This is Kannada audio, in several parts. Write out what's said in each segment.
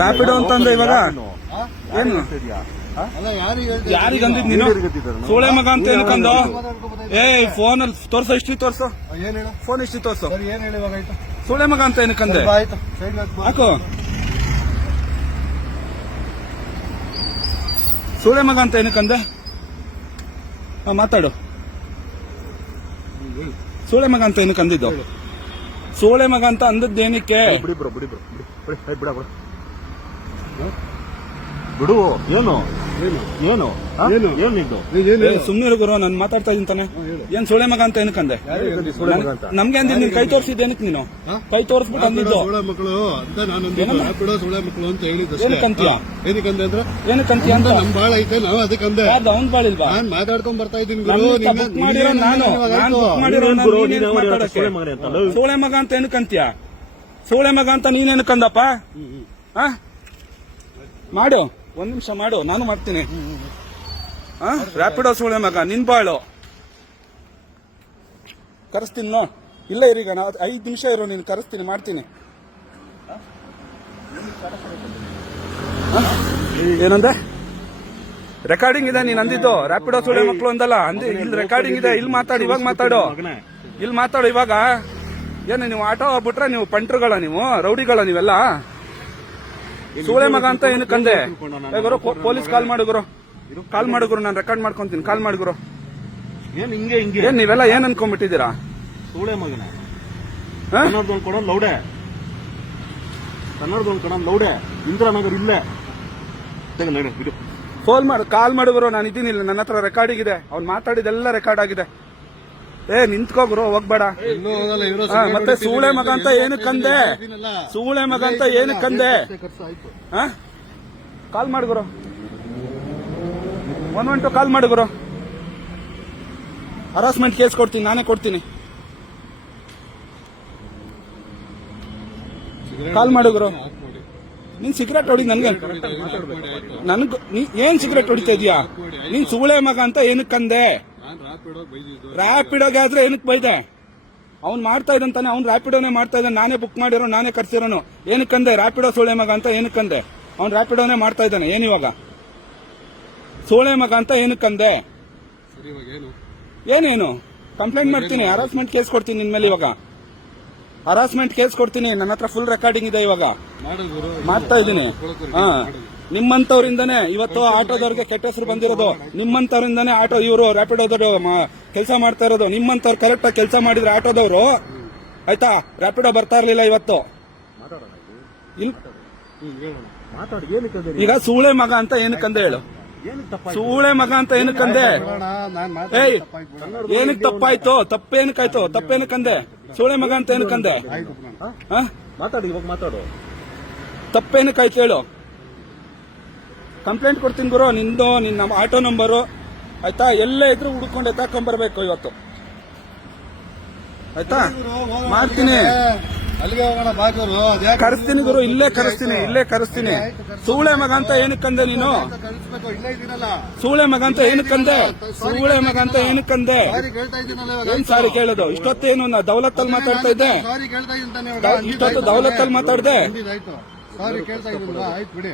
ರ್ಯಾಪಿಡೋ ಅಂತಂದ್ರೆ ಇವಾಗ ಏನು ಯಾರಿಗೆ ಅಂದಿದ್ ನೀನು ಸೋಳೆ ಮಗ ಅಂತ ಏನಕ್ಕಂದು ಫೋನ್ ಅಲ್ಲಿ ತೋರ್ಸೋ ಹಿಸ್ಟ್ರಿ ತೋರ್ಸೋ ಫೋನ್ ಹಿಸ್ಟ್ರಿ ತೋರ್ಸೋ ಸೋಳೆ ಮಗ ಅಂತ ಏನಕ್ಕಂದೆ ಹಾಕು ಸೋಳೆ ಮಗ ಅಂತ ಏನಕ್ಕಂದೆ ಮಾತಾಡು ಸೋಳೆ ಮಗ ಅಂತ ಏನಕ್ಕಂದಿದ್ದು ಸೋಳೆ ಮಗ ಅಂತ ಅಂದದ್ದೇನಕ್ಕೆ ಬಿಡು ಏನು ಏನು ಸುಮ್ಮನೆ ಗುರು ನಾನು ಮಾತಾಡ್ತಾ ಇದೀನಿ ತಾನೆ ಏನ್ ಸೋಳೆ ಮಗ ಅಂತ ಏನಕ್ಕಂದೆ ನಮ್ಗೆ ಅಂದಿದ್ ನೀನ್ ಕೈ ತೋರಿಸಿದ್ದೇನಕ್ಕೆ ನೀನು ಕೈ ತೋರಿಸ್ಬಿಟ್ಟು ಅಂದಿದ್ದು ಮಕ್ಕಳು ಅಂತ ನಾನು ಸೋಳೆ ಮಕ್ಕಳು ಅಂತ ಹೇಳಿದ್ದು ಏನಕ್ಕಂತೀಯ ಏನಕ್ಕಂತೀಯ ಅಂತ ನಮ್ ಬಾಳ ಐತೆ ನಾವು ಅದಕ್ಕಂದೆ ಅವ್ನ್ ಬಾಳಿಲ್ವಾ ನಾನ್ ಮಾತಾಡ್ಕೊಂಡ್ ಬರ್ತಾ ಇದ್ದೀನಿ ಬುಕ್ ಮಾಡಿರೋ ನಾನು ಸೋಳೆ ಮಗ ಅಂತ ಏನಕ್ಕಂತೀಯ ಸೋಳೆ ಮಗ ಅಂತ ನೀನೇನಕ್ಕಂದಪ್ಪ ಮಾಡು ಒಂದ್ ನಿಮಿಷ ಮಾಡು ನಾನು ಮಾಡ್ತೀನಿ ರ್ಯಾಪಿಡೋ ಸೋಳೆ ಮಗ ನಿನ್ ಬಾಳು ಕರೆಸ್ತೀನಿ ಇಲ್ಲ ಇರೀಗ ನಾ 5 ನಿಮಿಷ ಇರೋ ನೀನು ಕರೆಸ್ತೀನಿ ಮಾಡ್ತೀನಿ ಏನಂದೆ ರೆಕಾರ್ಡಿಂಗ್ ಇದೆ ನೀನ್ ಅಂದಿದ್ದು ರ್ಯಾಪಿಡೋ ಸೋಳೆ ಮಕ್ಕಳು ಅಂದಲ್ಲ ಇಲ್ಲಿ ರೆಕಾರ್ಡಿಂಗ್ ಇದೆ ಇಲ್ಲಿ ಮಾತಾಡು ಇವಾಗ ಮಾತಾಡು ಇವಾಗ ಏನು ನೀವು ಆಟೋ ಬಿಟ್ರೆ ನೀವು ಪಂಟ್ರುಗಳ ನೀವು ರೌಡಿಗಳ ನೀವೆಲ್ಲ ಸೋಳೆ ಮಗ ಅಂತ ಏನಕ್ಕಂದೆ ಗುರು ಪೊಲೀಸ್ ಕಾಲ್ ಮಾಡುಗುರು ನಾನು ರೆಕಾರ್ಡ್ ಮಾಡ್ಕೊಂತೀನಿ ಕಾಲ್ ಮಾಡುಗುರು ಏನ್ ನೀವೆಲ್ಲ ಏನ್ ಅನ್ಕೊಂಡ್ಬಿಟ್ಟಿದ್ದೀರಾ ಸೋಳೆ ಮಗನ ಲೌಡೆ ಲೌಡೆ ಇಂದ್ರಾನಗರ್ ಇಲ್ಲೇ ಫೋನ್ ಮಾಡು ಕಾಲ್ ಮಾಡುಗುರು ನಾನು ಇದ್ದೀನಿಲ್ಲ ನನ್ನ ಹತ್ರ ರೆಕಾರ್ಡಿಂಗ್ ಇದೆ ಅವ್ನು ಮಾತಾಡಿದೆಲ್ಲ ರೆಕಾರ್ಡ್ ಆಗಿದೆ ನಿಂತ್ಕೋಗ್ರು ಹೋಗ್ಬೇಡ ಮತ್ತೆ ಸೂಳೆ ಮಗ ಅಂತ ಏನಕ್ಕಂದೆ ಸೂಳೆ ಮಗ ಅಂತ ಏನಕ್ಕಂದೆ ಕಾಲ್ ಮಾಡುಗುರು 112 ಕಾಲ್ ಮಾಡುಗುರು ಹರಾಸ್ಮೆಂಟ್ ಕೇಸ್ ಕೊಡ್ತೀನಿ ನಾನೇ ಕೊಡ್ತೀನಿ ಕಾಲ್ ಮಾಡುಗುರು ನೀನ್ ಸಿಗರೇಟ್ ಹೊಡಿ ನನ್ಗೆ ಏನ್ ಸಿಗರೇಟ್ ಹೊಡಿತಾ ಇದೀಯಾ ನೀನ್ ಸೂಳೆ ಮಗ ಅಂತ ಏನಕ್ಕಂದೆ ರ್ಯಾಪಿಡೋಗೆ ಆದ್ರೆ ಏನಕ್ಕೆ ಬೈದ ಅವ್ನು ಮಾಡ್ತಾ ಇದ್ದಂತಾನೆ ಅವ್ನು ರ್ಯಾಪಿಡೋನೇ ಮಾಡ್ತಾ ಇದ್ದಾನೆ ನಾನೇ ಬುಕ್ ಮಾಡಿರೋ ನಾನೇ ಕರ್ಸಿರೋನು ಏನಕ್ಕಂದೆ ರ್ಯಾಪಿಡೋ ಸೋಳೆ ಮಗ ಅಂತ ಏನಕ್ಕಂದೆ ಅವ್ನು ರ್ಯಾಪಿಡೋನೇ ಮಾಡ್ತಾ ಇದ್ದಾನೆ ಏನಿವಾಗ ಸೋಳೆ ಮಗ ಅಂತ ಏನಕ್ಕಂದೆ ಏನೇನು ಕಂಪ್ಲೇಂಟ್ ಮಾಡ್ತೀನಿ ಹರಾಸ್ಮೆಂಟ್ ಕೇಸ್ ಕೊಡ್ತೀನಿ ನಿನ್ ಮೇಲೆ ಇವಾಗ ಹರಾಸ್ಮೆಂಟ್ ಕೇಸ್ ಕೊಡ್ತೀನಿ ನನ್ನ ಹತ್ರ ಫುಲ್ ರೆಕಾರ್ಡಿಂಗ್ ಇದೆ ಇವಾಗ ಮಾಡ್ತಾ ಇದ್ದೀನಿ ನಿಮ್ಮಂತವರಿಂದಾನೇ ಇವತ್ತು ಆಟೋದವ್ರಿಗೆ ಕೆಟ್ಟ ಹೆಸರು ಬಂದಿರೋದು ನಿಮ್ಮಂತವರಿಂದಾನೇ ಆಟೋ ಇವರು ರ್ಯಾಪಿಡೋದವರು ಕೆಲಸ ಮಾಡ್ತಾ ಇರೋದು ನಿಮ್ಮಂತವ್ರು ಕರೆಕ್ಟ್ ಆಗಿ ಕೆಲಸ ಮಾಡಿದ್ರೆ ಆಟೋದವರು ಆಯ್ತಾ ರ್ಯಾಪಿಡೋ ಬರ್ತಾ ಇರ್ಲಿಲ್ಲ ಇವತ್ತು ಈಗ ಸೂಳೆ ಮಗ ಅಂತ ಏನಕ್ಕಂದೆ ಹೇಳು ಸೂಳೆ ಮಗ ಅಂತ ಏನಕ್ಕಂದೆ ಏನಕ್ಕೆ ತಪ್ಪಾಯ್ತು ತಪ್ಪೇನಕ್ಕಾಯ್ತು ಸೂಳೆ ಮಗ ಅಂತ ಏನಕ್ಕಂದೆ ತಪ್ಪೇನಕ್ಕಾಯ್ತು ಹೇಳು ಕಂಪ್ಲೇಂಟ್ ಕೊಡ್ತೀನಿ ಗುರು ನಿಂದು ನಿನ್ನ ಆಟೋ ನಂಬರು ಆಯ್ತಾ ಎಲ್ಲೇ ಇದ್ರು ಹುಡ್ಕೊಂಡು ಎತ್ತಾಕೊಂಡ್ಬರ್ಬೇಕು ಇವತ್ತು ಆಯ್ತಾ ಮಾಡ್ತೀನಿ ಕರೆಸ್ತೀನಿ ಗುರು ಇಲ್ಲೇ ಕರೆಸ್ತೀನಿ ಸೂಳೆ ಮಗ ಅಂತ ಏನಕ್ಕಂದೆ ನೀನು ಸೂಳೆ ಮಗ ಅಂತ ಏನಕ್ಕಂದೆ ಏನ್ ಸಾರಿ ಕೇಳೋದು ಇಷ್ಟೊತ್ತೇನು ನಾ ದೌಲತ್ತಲ್ಲಿ ಮಾತಾಡ್ತಾ ಇದ್ದೆ ಇಷ್ಟೊತ್ತು ದೌಲತ್ತಲ್ಲಿ ಮಾತಾಡ್ದೆ ಸಾರಿ ಕೇಳ್ತಾ ಇದ್ದೀನಲ್ಲ ಆಯ್ತು ಬಿಡಿ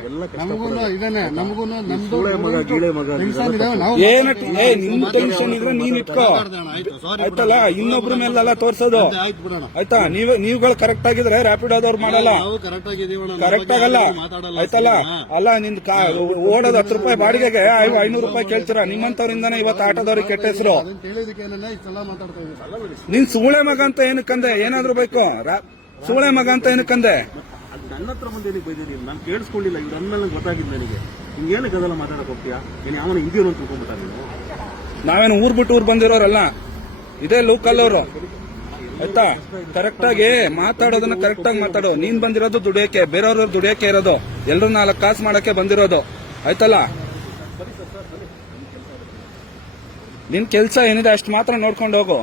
ನಮಗೂ ನಮ್ದು ನಿಮ್ ಟೆನ್ಷನ್ ಇದ್ರೆ ನೀನ್ ಇಟ್ಕೋ ಆಯ್ತಲ್ಲ ಇನ್ನೊಬ್ರ ಮೇಲೆಲ್ಲ ತೋರ್ಸೋದು ಆಯ್ತಾ ನೀವುಗಳು ಕರೆಕ್ಟ್ ಆಗಿದ್ರೆ ರ್ಯಾಪಿಡೋದವ್ರು ಮಾಡಲ್ಲ ಕರೆಕ್ಟ್ ಆಗಲ್ಲ ಆಯ್ತಲ್ಲ ಅಲ್ಲ ನಿನ್ ಓಡೋದು 10 ರೂಪಾಯಿ ಬಾಡಿಗೆಗೆ 500 ರೂಪಾಯಿ ಕೇಳ್ತೀರಾ ನಿಮ್ಮಂತವ್ರಿಂದಾನೆ ಇವತ್ತು ಆಟೋದವ್ರಿಗೆ ಕೆಟ್ಟ ಹೆಸರು ನೀನ್ ಸೂಳೆ ಮಗ ಅಂತ ಏನಕ್ಕಂದೆ ಏನಾದ್ರು ಬೇಕು ಸೂಳೆ ಮಗ ಅಂತ ಏನಕ್ಕಂದೆ ನನ್ನ ಹತ್ರ ಮುಂದೆ ಬೈದಿದ್ದೀನಿ ನಾನು ಕೇಳಿಸ್ಕೊಂಡಿಲ್ಲ ಇವ್ರು ಅಂದ್ಮೇಲೆ ಗೊತ್ತಾಗಿದ್ದು ನನಗೆ ಹಿಂಗೇನು ಗದಲ ಮಾತಾಡಕ್ ಹೋಗ್ತೀಯಾ ನೀನು ಯಾವನ ಇದೆಯೋ ಅಂತ ತಿಳ್ಕೊಂಡ್ಬಿಟ್ಟ ನೀನು ನಾವೇನು ಊರ್ ಬಿಟ್ಟು ಊರ್ ಬಂದಿರೋರಲ್ಲ ಇದೇ ಲೋಕಲ್ ಅವರು ಆಯ್ತಾ ಕರೆಕ್ಟ್ ಆಗಿ ಮಾತಾಡೋದನ್ನ ಕರೆಕ್ಟ್ ಆಗಿ ಮಾತಾಡೋ ನೀನ್ ಬಂದಿರೋದು ದುಡಿಯಕ್ಕೆ ಬೇರೆಯವ್ರ ದುಡಿಯಕ್ಕೆ ಇರೋದು ಎಲ್ರು 4 ಕಾಸು ಮಾಡಕ್ಕೆ ಬಂದಿರೋದು ಆಯ್ತಲ್ಲ ನಿನ್ ಕೆಲ್ಸ ಏನಿದೆ ಅಷ್ಟು ಮಾತ್ರ ನೋಡ್ಕೊಂಡು ಹೋಗು